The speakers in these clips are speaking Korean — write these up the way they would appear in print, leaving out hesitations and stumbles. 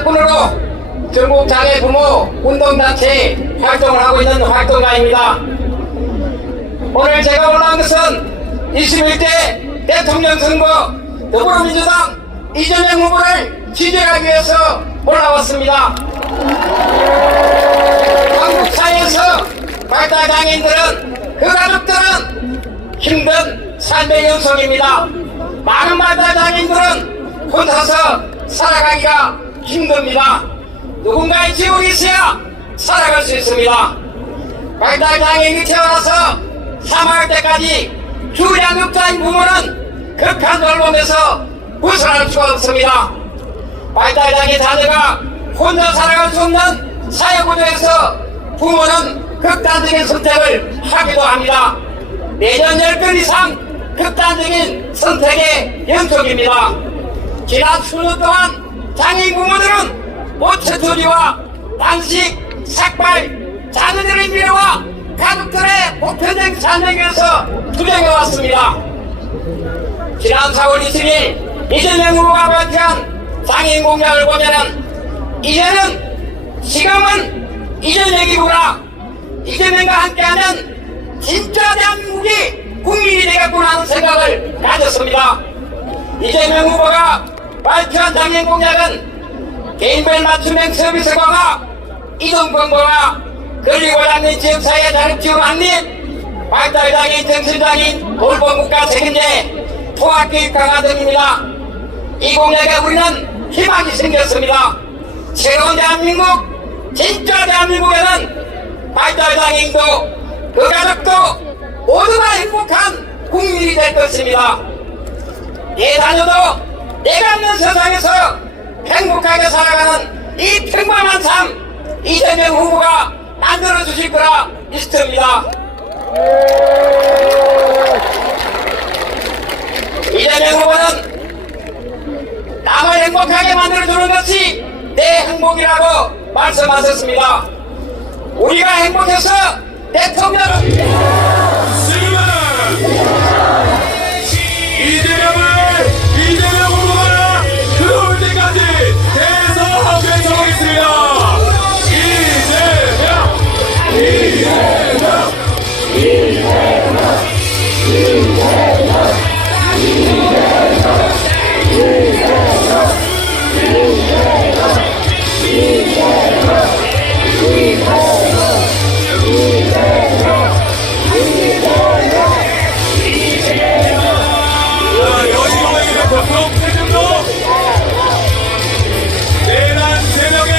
여건으로 전국 장애 부모 운동단체 활동을 하고 있는 활동가입니다. 오늘 제가 올라온 것은 21대 대통령 선거 더불어민주당 이재명 후보를 지지하기 위해서 올라왔습니다. 한국 사회에서 발달장애인들은 그 가족들은 힘든 삶의 연속입니다. 많은 발달장애인들은 혼자서 살아가기가 힘듭니다. 누군가의 지원이 있어야 살아갈 수 있습니다. 발달장애인이 태어나서 사망할 때까지 주양육자인 부모는 극한 돌봄에서 벗어날 수가 없습니다. 발달장애 자녀가 혼자 살아갈 수 없는 사회구조에서 부모는 극단적인 선택을 하기도 합니다. 매년 10번 이상 극단적인 선택의 연속입니다. 지난 수년 동안 장애인 부모들은 모체처리와 단식, 삭발, 자녀들의 미래와 가족들의 보편적 삶을 위해서 투쟁해왔습니다. 지난 4월 20일 이재명 후보가 발표한 장애인 공약을 보면은 이제는 지금은 이재명이구나, 이재명과 함께하면 진짜 대한민국이 국민이 되겠구나 하는 생각을 가졌습니다. 이재명 후보가 발표한 장애인 공약은 개인별 맞춤형 서비스 강화, 이동권 강화, 걸리고 닿는 지역사회 자립지원 확립, 발달장애인, 정신장애인 돌봄 국가 책임제, 통합교육 강화 등입니다. 이 공약에 우리는 희망이 생겼습니다. 새로운 대한민국, 진짜 대한민국에는 발달장애인도 그 가족도 모두가 행복한 국민이 될 것입니다. 내 자녀도 내가 있는 세상에서 행복하게 살아가는 이 평범한 삶 이재명 후보가 만들어 주실 거라 믿습니다. 이재명 후보는 남을 행복하게 만들어주는 것이 내 행복이라고 말씀하셨습니다. 우리가 행복해서 대통령을 이재명 후보가 들어올 때까지 계속 외쳐보겠습니다. 여의도의 대통령 내란 세력의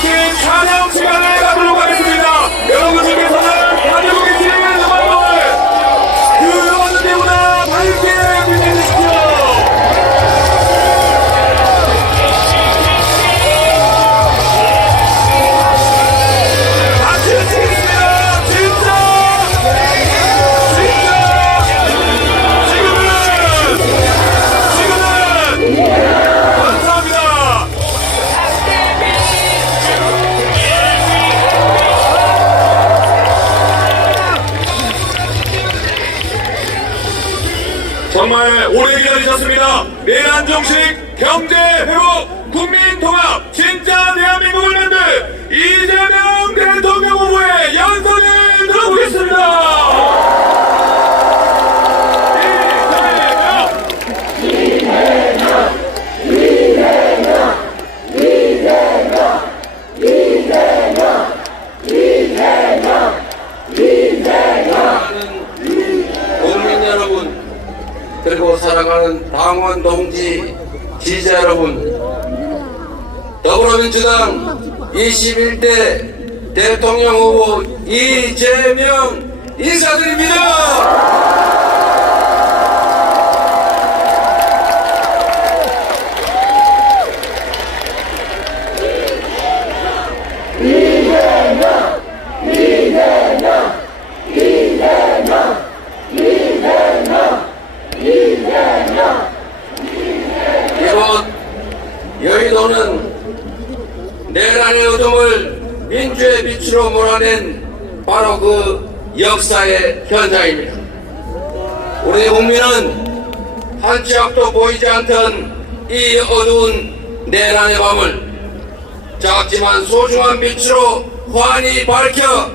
멋진 찬양 시간을 갖도록 하겠습니다. 여러분들께서는 가지고 계신 음악을 그 어느 때보다 밝게 빛내주십시오. 같이 외치겠습니다. 진짜 감사합니다. 정말 오래 기다리셨습니다. 내란 정식, 경제 회복, 국민 통합, 진짜 대한민국을 만들 이재명 대통령 후보의 연설을 들어보겠습니다. 국민 여러분, 그리고 사랑하는 당원 동지 지지자 여러분, 더불어민주당 21대 대통령 후보 이재명 인사드립니다. 이곳 여의도는 내란의 어둠을 민주의 빛으로 몰아낸 바로 그 역사의 현장입니다. 우리 국민은 한 치 앞도 보이지 않던 이 어두운 내란의 밤을 작지만 소중한 빛으로 환히 밝혀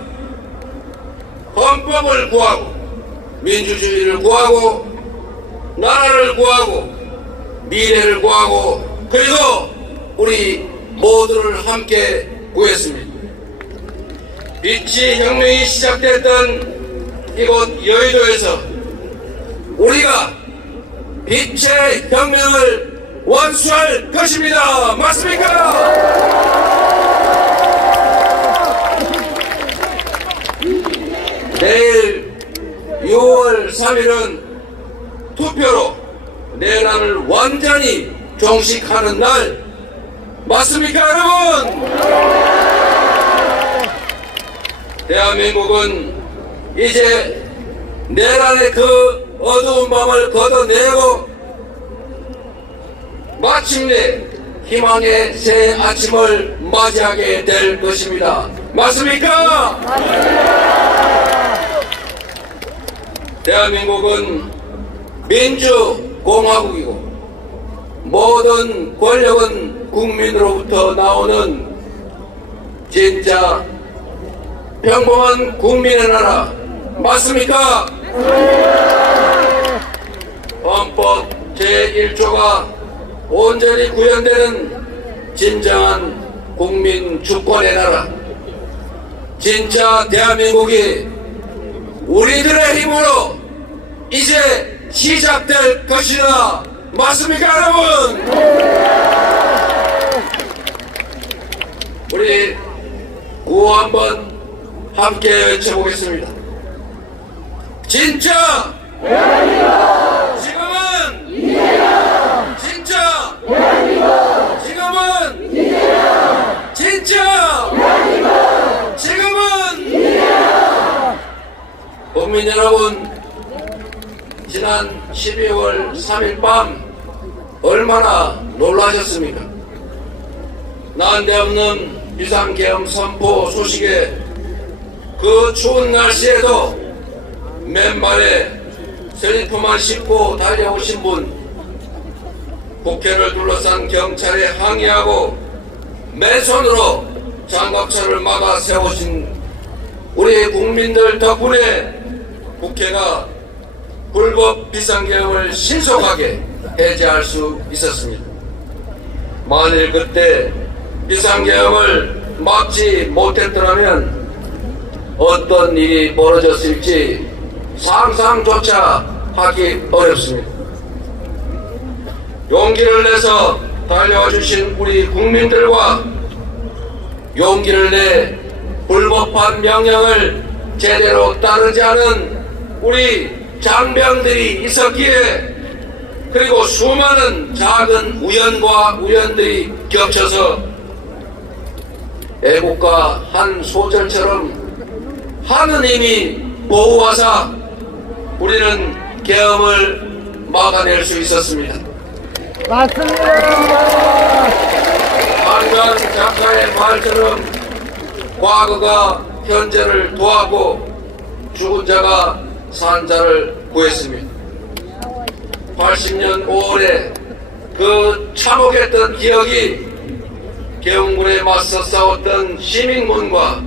헌법을 구하고 민주주의를 구하고 나라를 구하고 미래를 구하고 그리고 우리 모두를 함께 구했습니다. 빛이 혁명이 시작됐던 이곳 여의도에서 우리가 빛의 혁명을 완수할 것입니다. 맞습니까? 내일 6월 3일은 투표로 내란을 완전히 종식하는 날 맞습니까 여러분? 대한민국은 이제 내란의 그 어두운 밤을 걷어내고 마침내 희망의 새 아침을 맞이하게 될 것입니다. 맞습니까? 대한민국은 민주공화국이고 모든 권력은 국민으로부터 나오는 진짜 평범한 국민의 나라 맞습니까? 헌법 제1조가 온전히 구현되는 진정한 국민 주권의 나라 진짜 대한민국이 우리들의 힘으로 이제 시작될 것이다. 맞습니까 여러분? 우리 구호 한번 함께 외쳐보겠습니다. 진짜 지금은 진짜 지금은 진짜 지금은 국민 여러분, 지난 12월 3일 밤 얼마나 놀라셨습니까? 난데없는 비상계엄 선포 소식에 그 추운 날씨에도 맨발에 슬리퍼만 신고 달려오신 분, 국회를 둘러싼 경찰에 항의하고 맨손으로 장갑차를 막아 세우신 우리 국민들 덕분에 국회가 불법 비상계엄을 신속하게 해제할 수 있었습니다. 만일 그때 비상계엄을 막지 못했더라면 어떤 일이 벌어졌을지 상상조차 하기 어렵습니다. 용기를 내서 달려와 주신 우리 국민들과 용기를 내 불법한 명령을 제대로 따르지 않은 우리 장병들이 있었기에, 그리고 수많은 작은 우연과 우연들이 겹쳐서 애국가 한 소절처럼 하느님이 보호하사 우리는 계엄을 막아낼 수 있었습니다. 맞습니다. 한강 작가의 말처럼 과거가 현재를 도하고 죽은 자가 산 자를 구했습니다. 80년 5월에 그 참혹했던 기억이 계엄군에 맞서 싸웠던 시민군과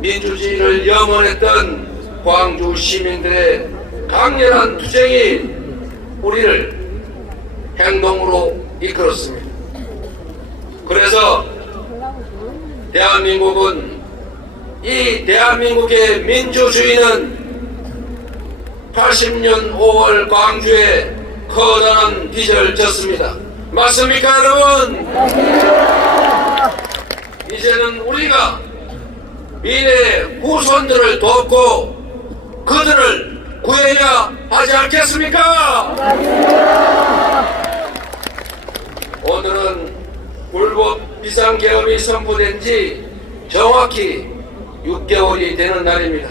민주주의를 염원했던 광주 시민들의 강렬한 투쟁이 우리를 행동으로 이끌었습니다. 그래서 대한민국은, 이 대한민국의 민주주의는 80년 5월 광주에 커다란 빚을 졌습니다. 맞습니까, 여러분? 이제는 우리가 미래 후손들을 돕고 그들을 구해야 하지 않겠습니까? 오늘은 불법 비상계엄이 선포된 지 정확히 6개월이 되는 날입니다.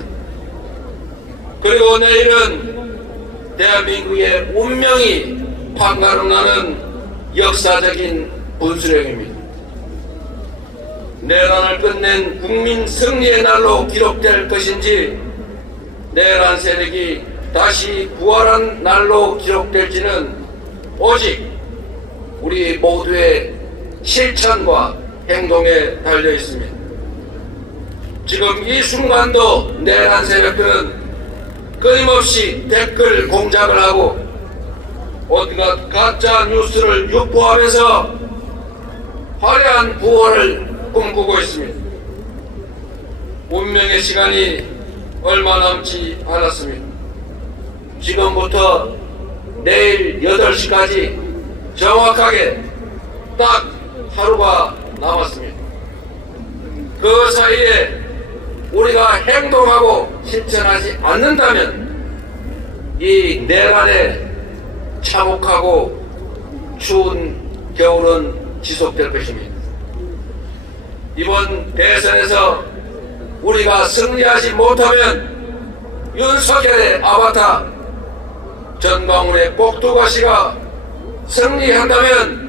그리고 내일은 대한민국의 운명이 판가름나는 역사적인 분수령입니다. 내란을 끝낸 국민 승리의 날로 기록될 것인지, 내란 세력이 다시 부활한 날로 기록될지는 오직 우리 모두의 실천과 행동에 달려 있습니다. 지금 이 순간도 내란 세력들은 끊임없이 댓글 공작을 하고 온갖 가짜 뉴스를 유포하면서 화려한 부활을 꿈꾸고 있습니다. 운명의 시간이 얼마 남지 않았습니다. 지금부터 내일 8시까지 정확하게 딱 하루가 남았습니다. 그 사이에 우리가 행동하고 실천하지 않는다면 이 내란의 참혹하고 추운 겨울은 지속될 것입니다. 이번 대선에서 우리가 승리하지 못하면 윤석열의 아바타 전광훈의 꼭두가시가 승리한다면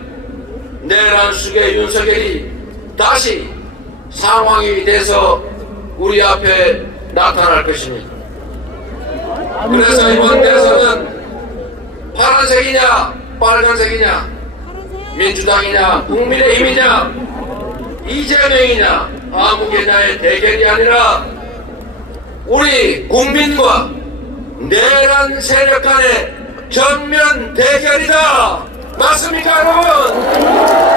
내란 속의 윤석열이 다시 상황이 돼서 우리 앞에 나타날 것입니다. 그래서 이번 대선은 파란색이냐 빨간색이냐, 민주당이냐 국민의힘이냐 이재명이냐 아무개냐의 대결이 아니라 우리 국민과 내란 세력 간의 전면 대결이다. 맞습니까, 여러분?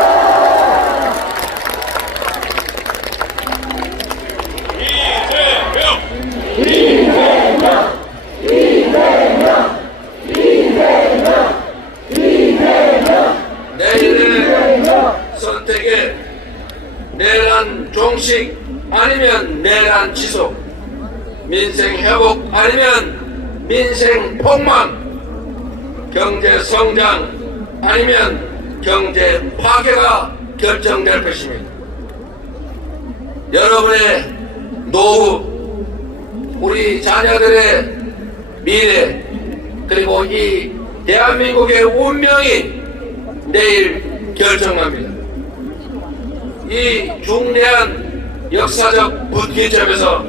내일의 선택에 내란 종식 아니면 내란 지속, 민생 회복 아니면 민생 폭망, 경제 성장 아니면 경제 파괴가 결정될 것입니다. 여러분의 노후, 우리 자녀들의 미래, 그리고 이 대한민국의 운명이 내일 결정납니다. 이 중대한 역사적 분기점에서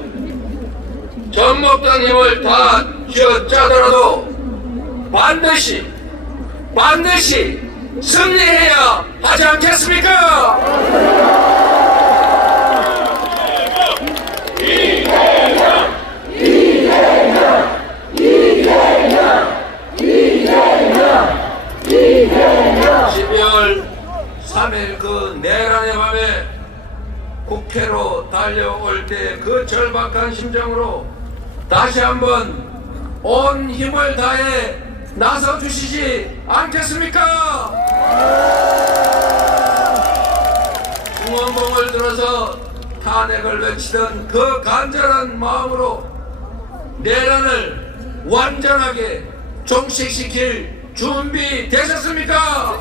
젖먹던 힘을 다 쥐어짜더라도 반드시 승리해야 하지 않겠습니까? 이재명 12월 3일 그 내란의 밤에 국회로 달려올 때 그 절박한 심정으로 다시 한번 온 힘을 다해 나서 주시지 않겠습니까? 중원봉을 들어서 탄핵을 외치던 그 간절한 마음으로 내란을 완전하게 종식시킬 준비 되셨습니까?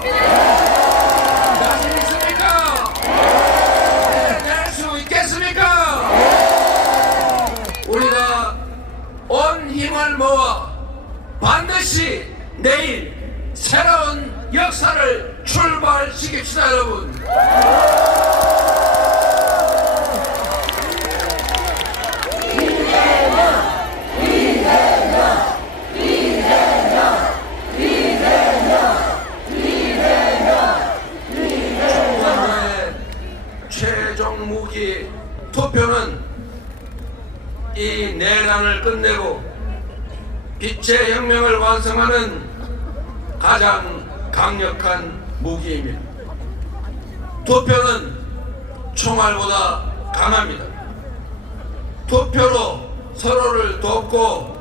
자신 있습니까? 낼 수 있겠습니까? 우리가 온 힘을 모아 반드시 내일 새로운 역사를 출발시킵시다, 여러분. 총선의 최종 무기 투표는 이 내란을 끝내고 빛의 혁명을 완성하는 가장 강력한 무기입니다. 투표는 총알보다 강합니다. 투표로 서로를 돕고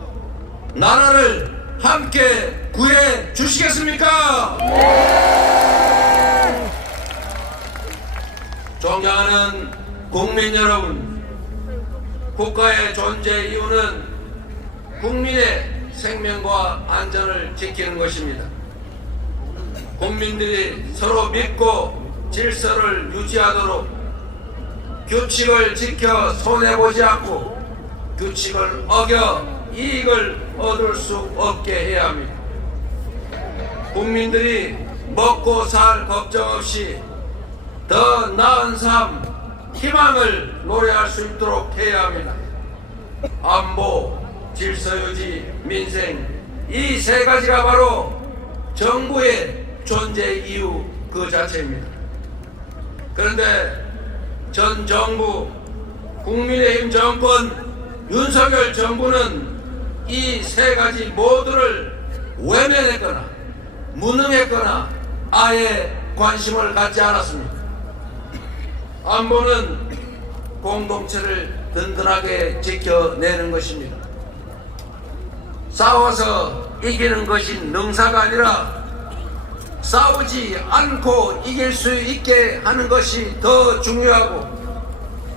나라를 함께 구해 주시겠습니까? 존경하는 국민 여러분, 국가의 존재 이유는 국민의 생명과 안전을 지키는 것입니다. 국민들이 서로 믿고 질서를 유지하도록 규칙을 지켜 손해보지 않고 규칙을 어겨 이익을 얻을 수 없게 해야 합니다. 국민들이 먹고 살 걱정 없이 더 나은 삶, 희망을 노래할 수 있도록 해야 합니다. 안보, 질서유지, 민생, 이 세 가지가 바로 정부의 존재 이유 그 자체입니다. 그런데 전 정부, 국민의힘 정권, 윤석열 정부는 이 세 가지 모두를 외면했거나 무능했거나 아예 관심을 갖지 않았습니다. 안보는 공동체를 든든하게 지켜내는 것입니다. 싸워서 이기는 것이 능사가 아니라 싸우지 않고 이길 수 있게 하는 것이 더 중요하고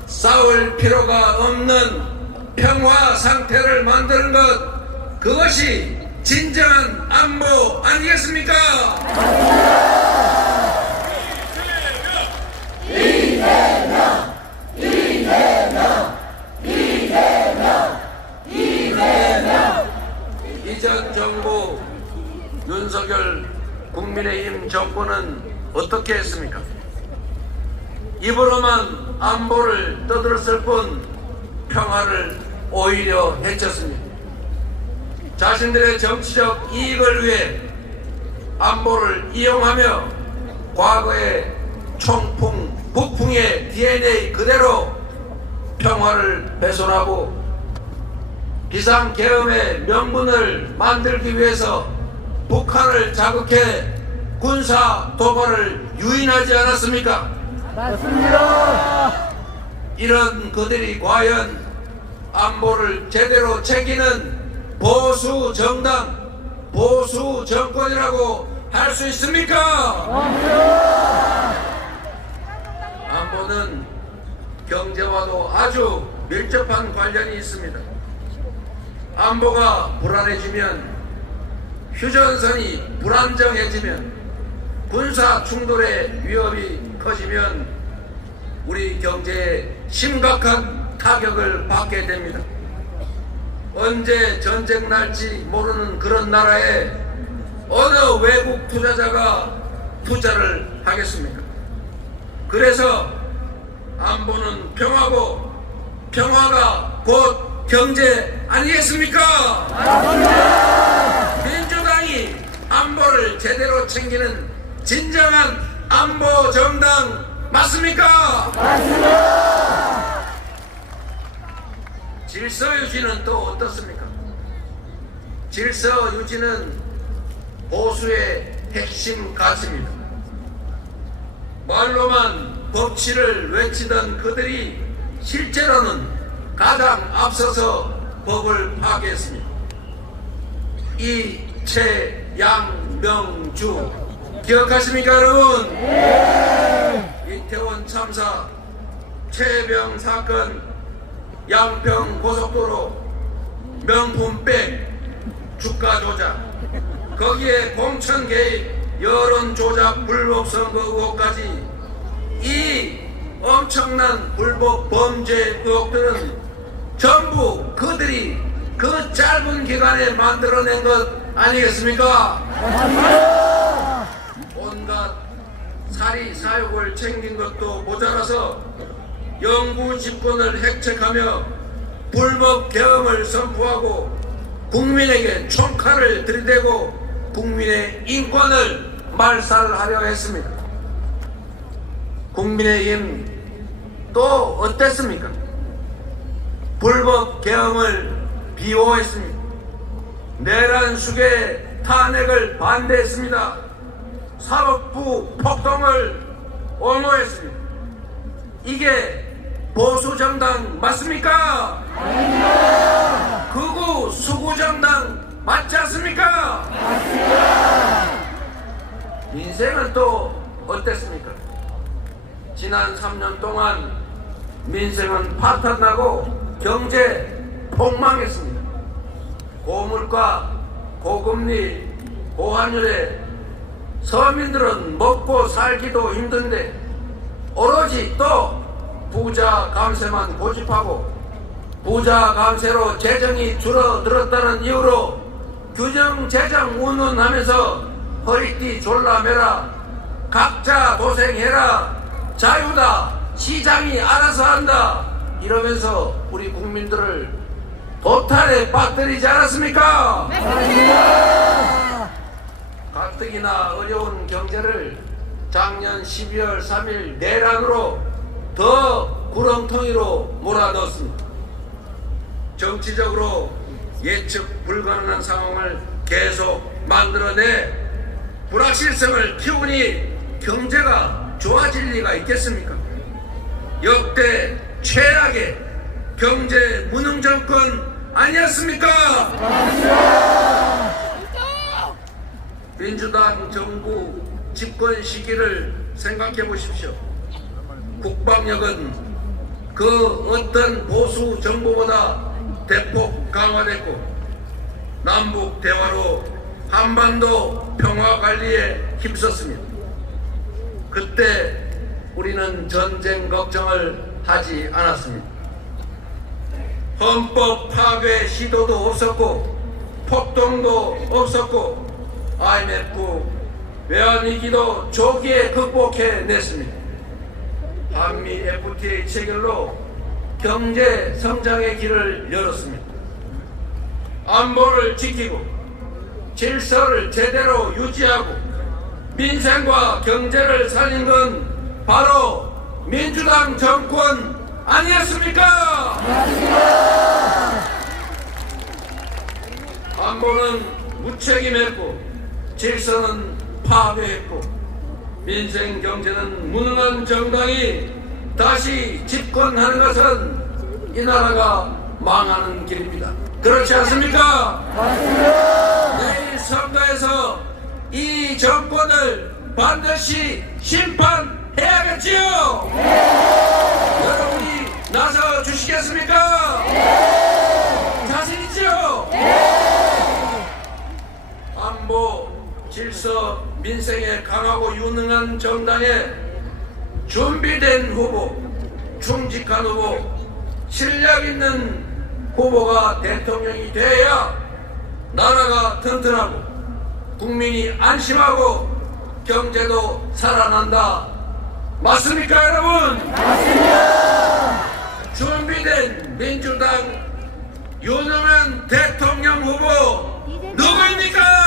싸울 필요가 없는 평화 상태를 만드는 것, 그것이 진정한 안보 아니겠습니까? 이전 정부 윤석열 국민의힘 정권은 어떻게 했습니까? 입으로만 안보를 떠들었을 뿐 평화를 오히려 해쳤습니다. 자신들의 정치적 이익을 위해 안보를 이용하며 과거의 총풍, 북풍의 DNA 그대로 평화를 훼손하고 비상계엄의 명분을 만들기 위해서 북한을 자극해 군사 도발을 유인하지 않았습니까? 맞습니다. 이런 그들이 과연 안보를 제대로 챙기는 보수 정당, 보수 정권이라고 할 수 있습니까? 안보는 경제와도 아주 밀접한 관련이 있습니다. 안보가 불안해지면, 휴전선이 불안정해지면, 군사 충돌의 위협이 커지면 우리 경제에 심각한 타격을 받게 됩니다. 언제 전쟁 날지 모르는 그런 나라에 어느 외국 투자자가 투자를 하겠습니까? 그래서 안보는 평화고 평화가 곧 경제 아니겠습니까? 민주당이 안보를 제대로 챙기는 진정한 안보 정당 맞습니까? 맞습니다. 질서 유지는 또 어떻습니까? 질서 유지는 보수의 핵심 가치입니다. 말로만 법치를 외치던 그들이 실제로는 가장 앞서서 법을 파괴했습니다. 이채양명주 기억하십니까, 여러분? 이태원 참사 최병 사건, 양평 고속도로, 명품백, 주가 조작, 거기에 공천 개입, 여론 조작, 불법 선거 의혹까지 이 엄청난 불법 범죄 의혹들은 전부 그들이 그 짧은 기간에 만들어낸 것 아니겠습니까? 온갖 사리 사욕을 챙긴 것도 모자라서 영구 집권을 획책하며 불법 계엄을 선포하고 국민에게 총칼을 들이대고 국민의 인권을 말살하려 했습니다. 국민의힘 또 어땠습니까? 불법 계엄을 비호했습니다. 내란숙의 탄핵을 반대했습니다. 사법부 폭동을 옹호했습니다. 이게 보수정당 맞습니까? 아닙니다. 극우 수구정당 맞지 않습니까? 맞습니다. 민생은 또 어땠습니까? 지난 3년 동안 민생은 파탄나고 경제 폭망했습니다. 고물가, 고금리, 고환율에 서민들은 먹고 살기도 힘든데 오로지 또 부자 감세만 고집하고 부자 감세로 재정이 줄어들었다는 이유로 규정 재정 운운하면서 허리띠 졸라매라, 각자 도생해라, 자유다, 시장이 알아서 한다 이러면서 우리 국민들을 도탈에 빠뜨리지 않았습니까? 네. 가뜩이나 어려운 경제를 작년 12월 3일 내란으로 더 구렁텅이로 몰아넣었습니다. 정치적으로 예측 불가능한 상황을 계속 만들어내 불확실성을 키우니 경제가 좋아질 리가 있겠습니까? 역대 최악의 경제 무능 정권 아니었습니까? 민주당 정부 집권 시기를 생각해 보십시오. 국방력은 그 어떤 보수 정부보다 대폭 강화됐고 남북 대화로 한반도 평화 관리에 힘썼습니다. 그때 우리는 전쟁 걱정을 하지 않았습니다. 헌법 파괴 시도도 없었고 폭동도 없었고 IMF 외환위기도 조기에 극복해냈습니다. 한미 FTA 체결로 경제 성장의 길을 열었습니다. 안보를 지키고 질서를 제대로 유지하고 민생과 경제를 살린 건 바로 민주당 정권 아니었습니까? 안보는 무책임했고 질서는 파괴했고 민생 경제는 무능한 정당이 다시 집권하는 것은 이 나라가 망하는 길입니다. 그렇지 않습니까? 맞습니다. 내일 선거에서 이 정권을 반드시 심판해야겠지요? 네. 여러분이 나서 주시겠습니까? 네. 자신 있지요? 네. 안보, 질서, 민생에 강하고 유능한 정당에 준비된 후보, 충직한 후보, 실력 있는 후보가 대통령이 돼야 나라가 튼튼하고 국민이 안심하고 경제도 살아난다. 맞습니까, 여러분? 맞습니다. 준비된 민주당 유능한 대통령 후보 누구입니까?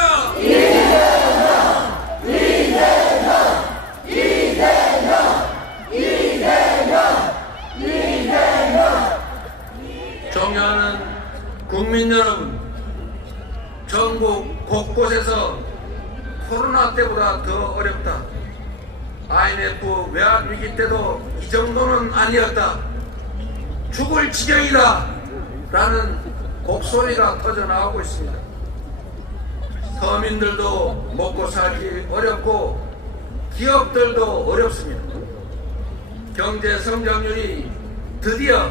존경하는 국민 여러분, 전국 곳곳에서 코로나 때보다 더 어렵다. IMF 외환위기 때도 이 정도는 아니었다. 죽을 지경이다. 라는 곡소리가 터져나오고 있습니다. 서민들도 먹고 살기 어렵고 기업들도 어렵습니다. 경제 성장률이 드디어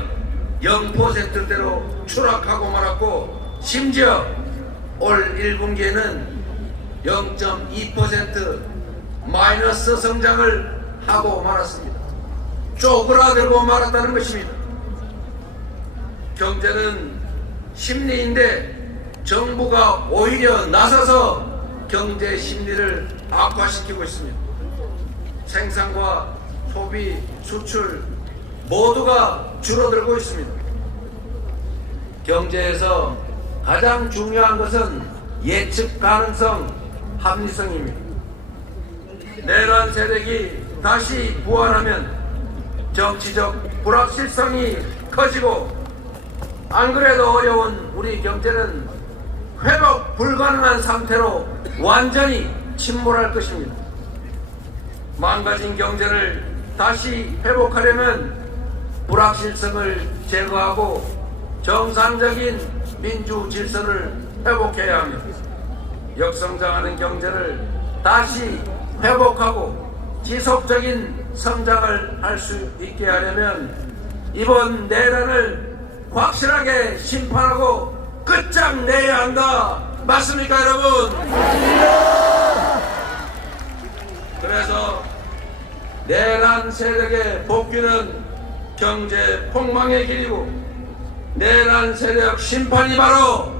0%대로 추락하고 말았고, 심지어 올 1분기에는 0.2% 마이너스 성장을 하고 말았습니다. 쪼그라들고 말았다는 것입니다. 경제는 심리인데 정부가 오히려 나서서 경제 심리를 악화시키고 있습니다. 생산과 소비, 수출 모두가 줄어들고 있습니다. 경제에서 가장 중요한 것은 예측 가능성, 합리성입니다. 내란 세력이 다시 부활하면 정치적 불확실성이 커지고, 안 그래도 어려운 우리 경제는 회복 불가능한 상태로 완전히 침몰할 것입니다. 망가진 경제를 다시 회복하려면 불확실성을 제거하고 정상적인 민주 질서를 회복해야 합니다. 역성장하는 경제를 다시 회복하고 지속적인 성장을 할 수 있게 하려면 이번 내란을 확실하게 심판하고 끝장내야 한다. 맞습니까, 여러분? 그래서 내란 세력의 복귀는 경제 폭망의 길이고, 내란 세력 심판이 바로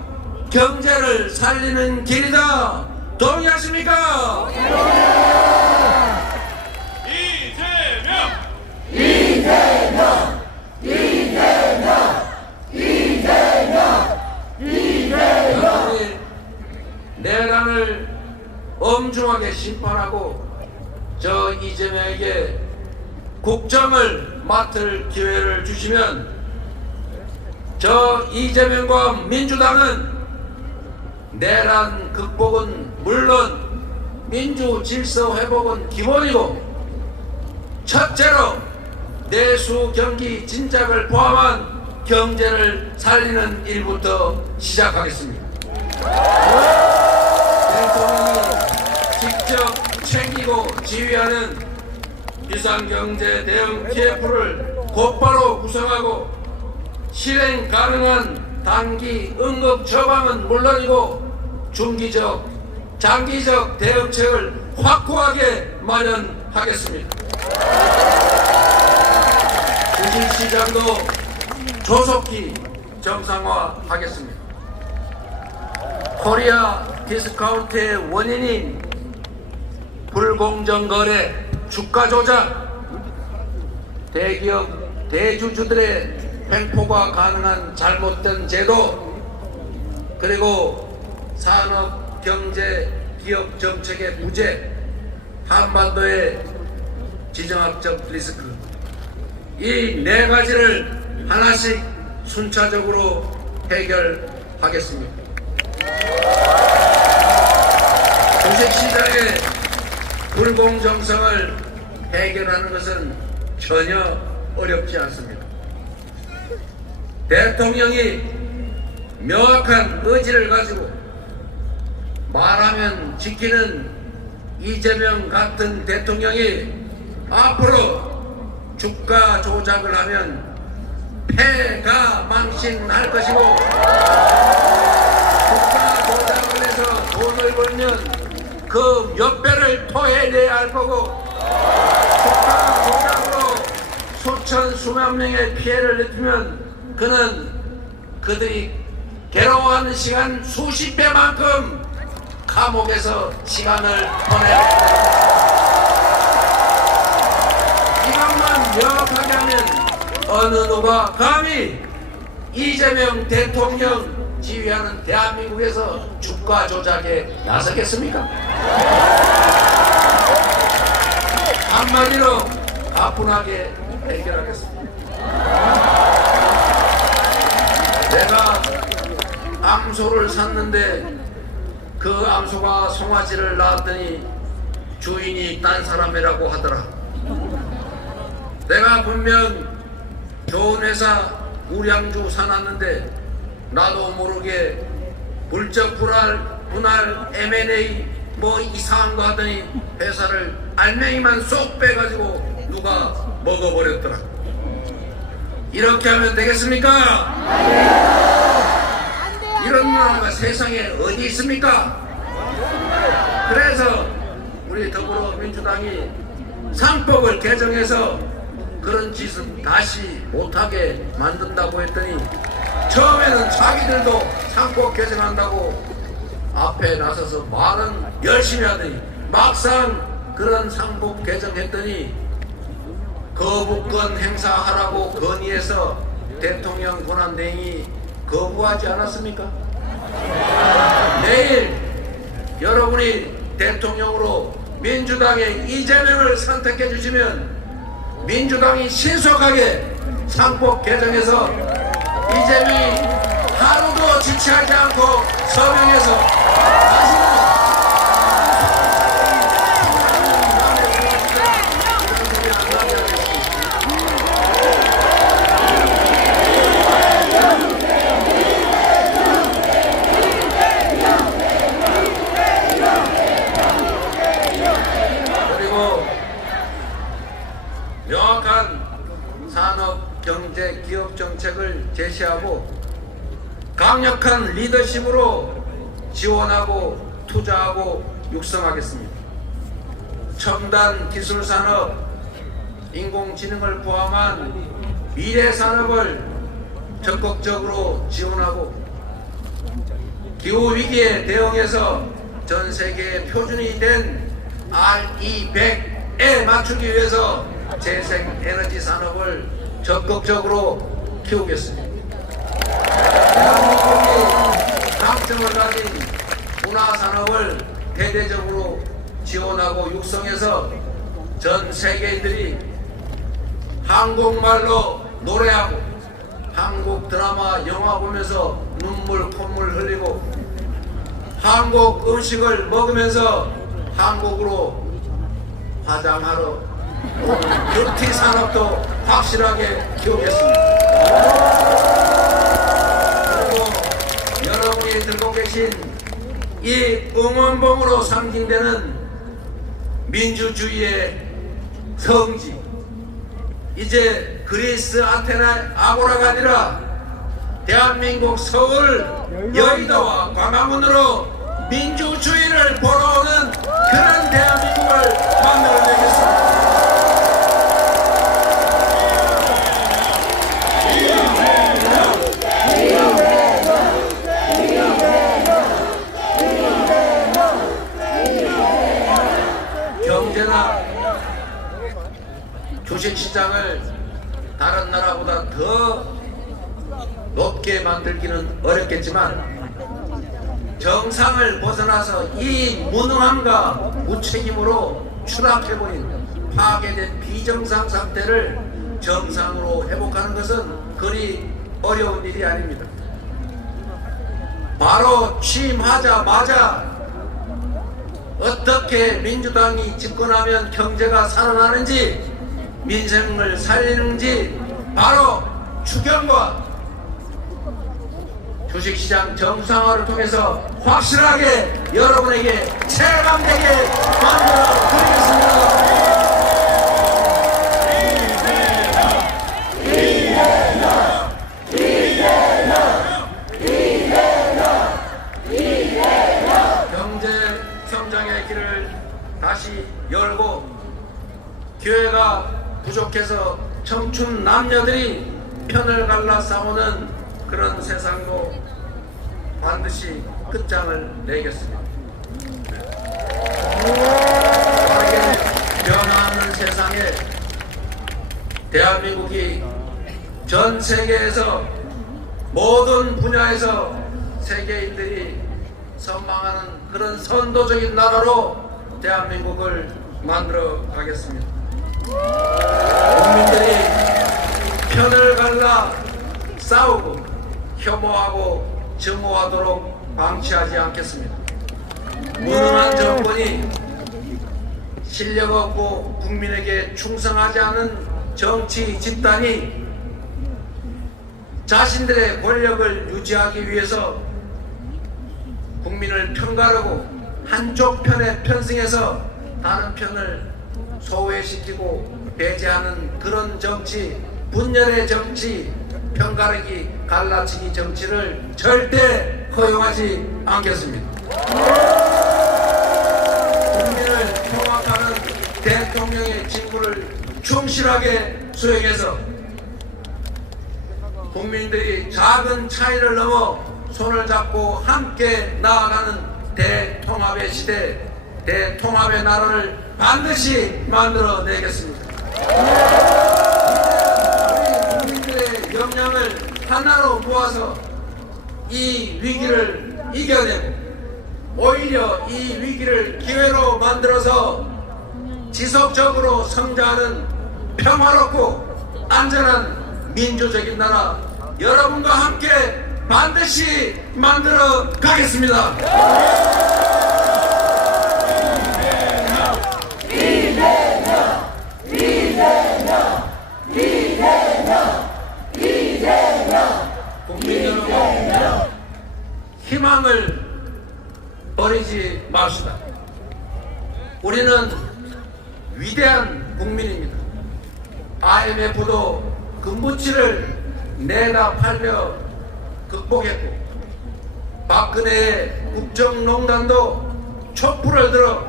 경제를 살리는 길이다. 동의하십니까? 여러분이 내란을 엄중하게 심판하고 저 이재명에게 국정을 맡을 기회를 주시면 저 이재명과 민주당은 내란 극복은 물론 민주 질서 회복은 기본이고, 첫째로 내수 경기 진작을 포함한 경제를 살리는 일부터 시작하겠습니다. 대통령이 직접 챙기고 지휘하는 비상경제 대응 TF를 곧바로 구성하고 실행 가능한 단기 응급 처방은 물론이고 중기적, 장기적 대응책을 확고하게 마련하겠습니다. 주식시장도 조속히 정상화하겠습니다. 코리아 디스카운트의 원인인 불공정 거래, 주가 조작, 대기업, 대주주들의 횡포가 가능한 잘못된 제도, 그리고 산업, 경제, 기업 정책의 부재, 한반도의 지정학적 리스크, 이 네 가지를 하나씩 순차적으로 해결하겠습니다. 주식시장의 불공정성을 해결하는 것은 전혀 어렵지 않습니다. 대통령이 명확한 의지를 가지고 말하면 지키는 이재명 같은 대통령이 앞으로 주가 조작을 하면 폐가 망신할 것이고, 주가 조작을 해서 돈을 벌면 그 몇 배를 토해내야 할 거고, 주가 조작으로 수천 수만 명의 피해를 입히면 그들이 괴로워하는 시간 수십 배만큼 감옥에서 시간을 보내야 합니다. 이것만 명확하게 하면 어느 누가 감히 이재명 대통령 지휘하는 대한민국에서 주가 조작에 나서겠습니까? 한마디로 가뿐하게 해결하겠습니다. 내가 암소를 샀는데 그 암소가 송아지를 낳았더니 주인이 딴 사람이라고 하더라. 내가 분명 좋은 회사 우량주 사놨는데 나도 모르게 물적 분할 M&A 뭐 이상한 거 하더니 회사를 알맹이만 쏙 빼가지고 누가 먹어버렸더라. 이렇게 하면 되겠습니까? 이런 나라가 세상에 어디 있습니까? 그래서 우리 더불어민주당이 상법을 개정해서 그런 짓은 다시 못하게 만든다고 했더니 처음에는 자기들도 상법 개정한다고 앞에 나서서 말은 열심히 하더니 막상 그런 상법 개정했더니 거부권 행사하라고 건의해서 대통령 권한대행이 거부하지 않았습니까? 내일 여러분이 대통령으로 민주당의 이재명을 선택해 주시면 민주당이 신속하게 상법 개정해서 이재명이 하루도 지체하지 않고 서명해서 다시는 그리고 명확한 산업, 경제, 기업 정책을 제시하고 강력한 리더십으로 지원하고 투자하고 육성하겠습니다. 첨단 기술 산업, 인공지능을 포함한 미래 산업을 적극적으로 지원하고 기후 위기에 대응해서 전 세계의 표준이 된 RE100에 맞추기 위해서 재생 에너지 산업을 적극적으로 키우겠습니다. 대한민국이 강점을 가진 문화 산업을 대대적으로 지원하고 육성해서 전 세계인들이 한국말로 노래하고 한국 드라마, 영화 보면서 눈물, 콧물 흘리고 한국 음식을 먹으면서 한국으로 화장하러 뷰티 산업도 확실하게 키우겠습니다. 그리고 여러분이 들고 계신 이 응원봉으로 상징되는 민주주의의 성지, 이제 그리스 아테네 아고라가 아니라 대한민국 서울 여의도와 광화문으로 민주주의를 보러 오는 그런 대한민국을 만들어내겠습니다. 경제나 주식시장을 다른 나라보다 더 높게 만들기는 어렵겠지만 정상을 벗어나서 이 무능함과 무책임으로 추락해버린 파괴된 비정상 상태를 정상으로 회복하는 것은 그리 어려운 일이 아닙니다. 바로 취임하자마자 어떻게 민주당이 집권하면 경제가 살아나는지 민생을 살리는지 바로 추경과 주식시장 정상화를 통해서 확실하게 여러분에게 체감되게 만들어 드리겠습니다. 경제 성장의 길을 다시 열고 기회가 부족해서 청춘 남녀들이 편을 갈라 싸우는 그런 세상도 반드시 끝장을 내겠습니다. 빠르게 변화하는 세상에 대한민국이 전 세계에서 모든 분야에서 세계인들이 선망하는 그런 선도적인 나라로 대한민국을 만들어 가겠습니다. 국민들이 편을 갈라 싸우고 혐오하고 증오하도록 방치하지 않겠습니다. 무능한 정권이 실력 없고 국민에게 충성하지 않은 정치 집단이 자신들의 권력을 유지하기 위해서 국민을 편가르고 한쪽 편에 편승해서 다른 편을 소외시키고 배제하는 그런 정치 분열의 정치, 편가르기, 갈라치기 정치를 절대 허용하지 않겠습니다. 국민을 통합하는 대통령의 직무를 충실하게 수행해서 국민들이 작은 차이를 넘어 손을 잡고 함께 나아가는 대통합의 시대, 대통합의 나라를 반드시 만들어내겠습니다. 우리 국민들의 역량을 하나로 모아서 이 위기를 이겨내고 오히려 이 위기를 기회로 만들어서 지속적으로 성장하는 평화롭고 안전한 민주적인 나라 여러분과 함께 반드시 만들어 가겠습니다. 국민 여러분, 희망을 버리지 맙시다. 우리는 위대한 국민입니다. IMF도 금부치를 내다 팔며 극복했고 박근혜의 국정농단도 촛불을 들어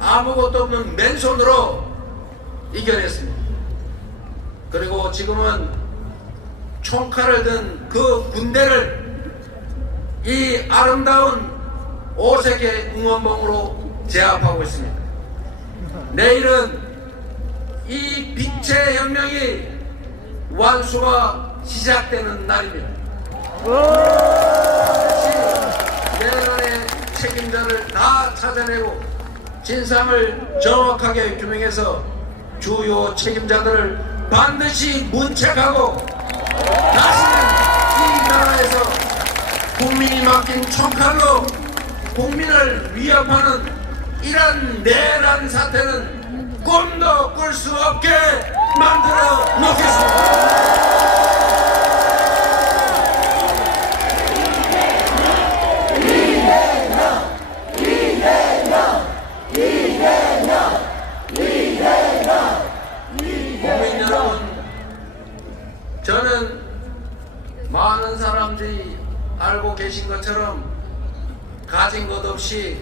아무것도 없는 맨손으로 이겨냈습니다. 그리고 지금은 총칼을 든 그 군대를 이 아름다운 오색의 응원봉으로 제압하고 있습니다. 내일은 이 빛의 혁명이 완수가 시작되는 날입니다. 내란의 책임자를 다 찾아내고 진상을 정확하게 규명해서 주요 책임자들을 반드시 문책하고 다시는 이 나라에서 국민이 맡긴 총칼로 국민을 위협하는 이런 내란 사태는 꿈도 꿀 수 없게 만들어 놓겠습니다. 국민 여러분, 저는 많은 사람들이 알고 계신 것처럼 가진 것 없이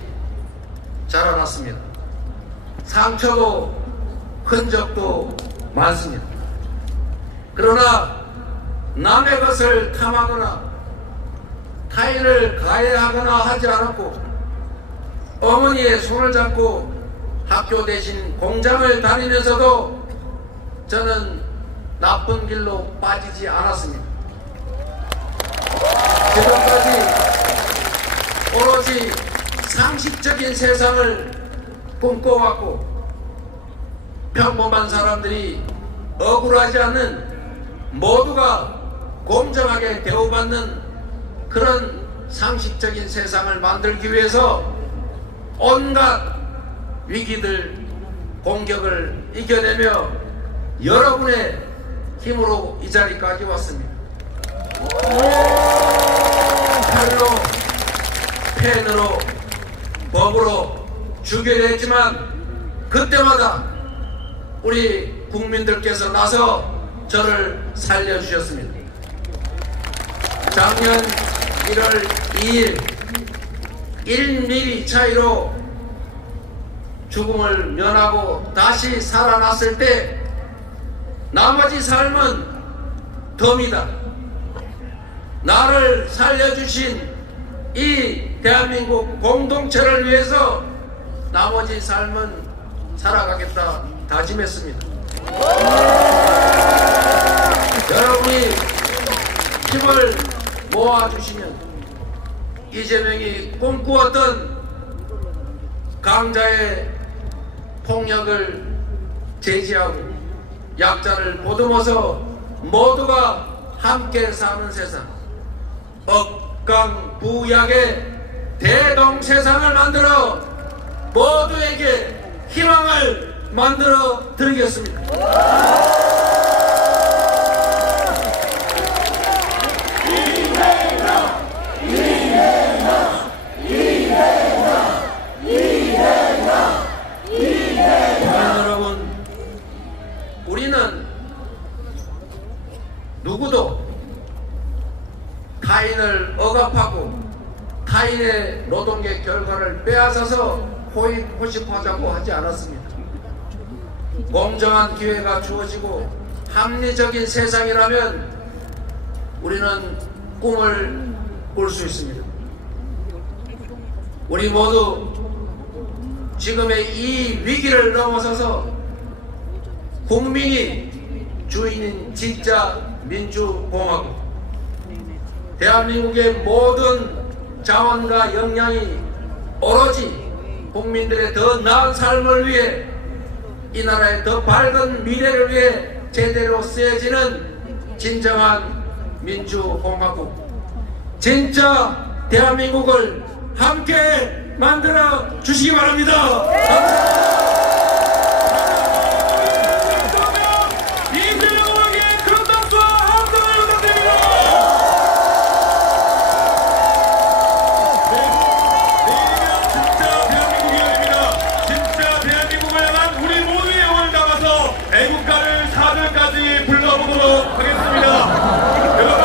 자라났습니다. 상처도 흔적도 많습니다. 그러나 남의 것을 탐하거나 타인을 가해하거나 하지 않았고 어머니의 손을 잡고 학교 대신 공장을 다니면서도 저는 나쁜 길로 빠지지 않았습니다. 지금까지 오로지 상식적인 세상을 꿈꿔왔고 평범한 사람들이 억울하지 않는 모두가 공정하게 대우받는 그런 상식적인 세상을 만들기 위해서 온갖 위기들 공격을 이겨내며 여러분의 힘으로 이 자리까지 왔습니다. 칼로, 펜으로, 법으로 죽여야 했지만 그때마다 우리 국민들께서 나서 저를 살려주셨습니다. 작년 1월 2일 1mm 차이로 죽음을 면하고 다시 살아났을 때 나머지 삶은 덤이다. 나를 살려주신 이 대한민국 공동체를 위해서 나머지 삶은 살아가겠다 다짐했습니다. 여러분이 힘을 모아주시면 이재명이 꿈꾸었던 강자의 폭력을 제지하고 약자를 보듬어서 모두가 함께 사는 세상, 억강부약의 대동세상을 만들어 모두에게 희망을 만들어 드리겠습니다. 여러분, 우리는 누구도 타인을 억압하고 타인의 노동의 결과를 빼앗아서 호십하자고 하지 않았습니다. 공정한 기회가 주어지고 합리적인 세상이라면 우리는 꿈을 꿀 수 있습니다. 우리 모두 지금의 이 위기를 넘어서서 국민이 주인인 진짜 민주공화국, 대한민국의 모든 자원과 역량이 오로지 국민들의 더 나은 삶을 위해, 이 나라의 더 밝은 미래를 위해 제대로 쓰여지는 진정한 민주공화국, 진짜 대한민국을 함께 만들어 주시기 바랍니다. 이재명에게 큰 박수와 함성을 부탁드립니다. 내일이면 진짜 대한민국이 열립니다. 진짜 대한민국을 향한 우리 모두의 영혼을 담아서 애국가를 4절까지 불러보도록 하겠습니다. 여러분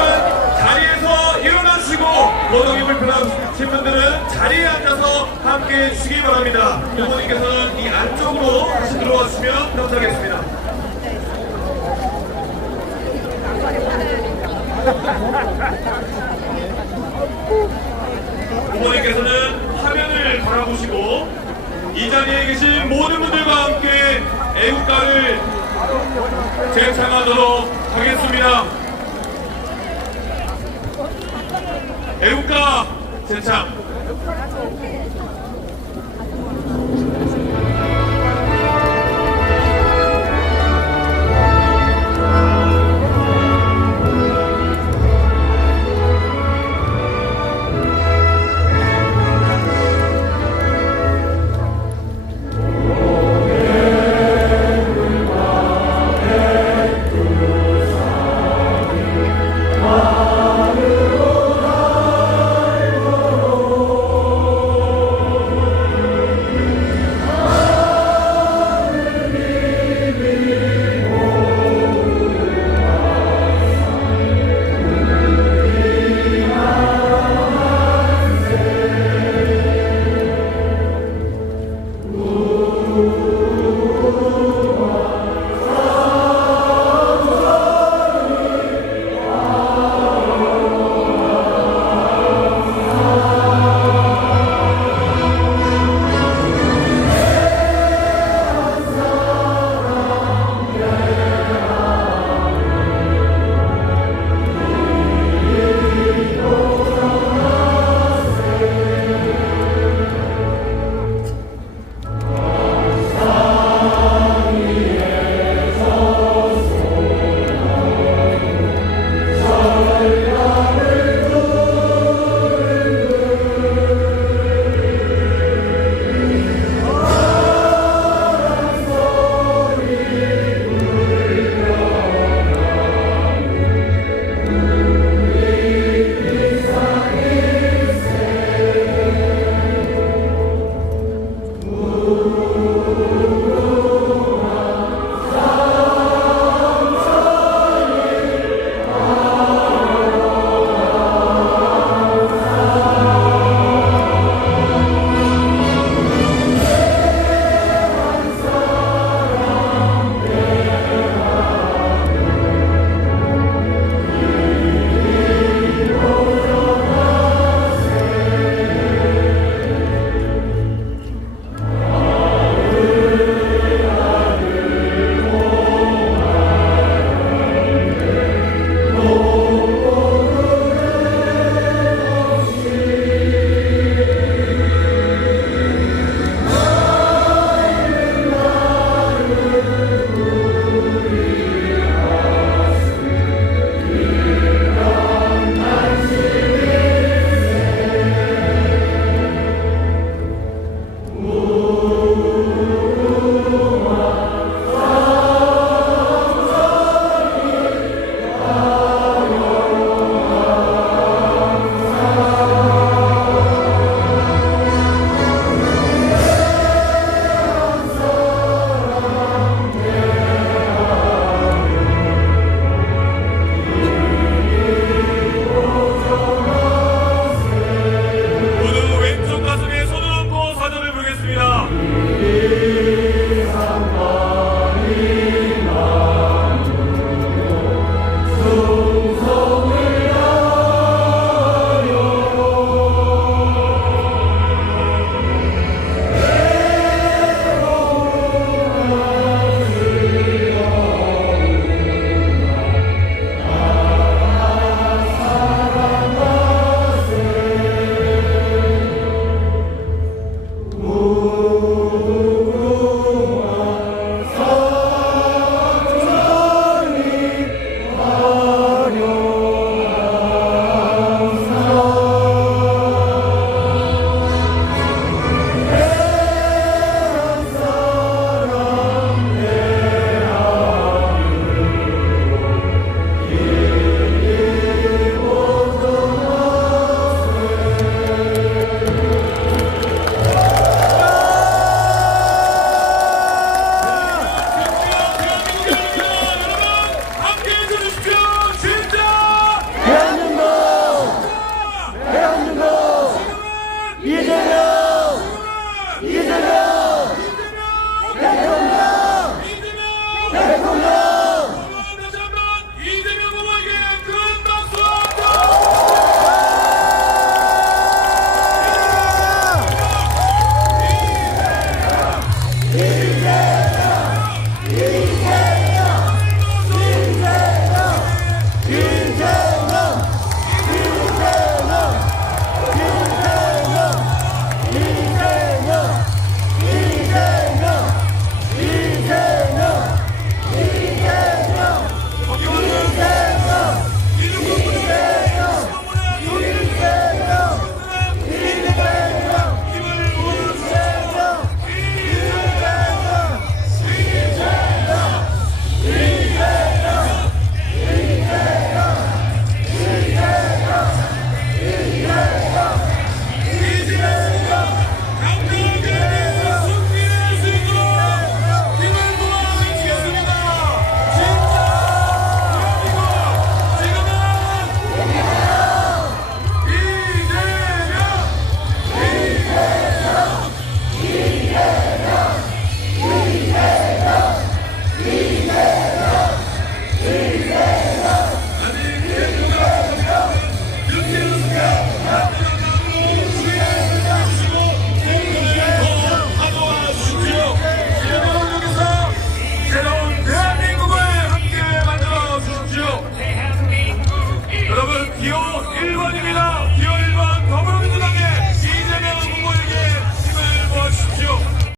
자리에서 일어나시고 노동이 불편하신 분들은 자리에 앉아서 함께 해주시기 바랍니다. 부모님께서는 이 안쪽으로 다시 들어와주시면 감사하겠습니다. 부모님께서는 화면을 바라보시고 이 자리에 계신 모든 분들과 함께 애국가를 재창하도록 하겠습니다. 애국가 재창. 1번입니다.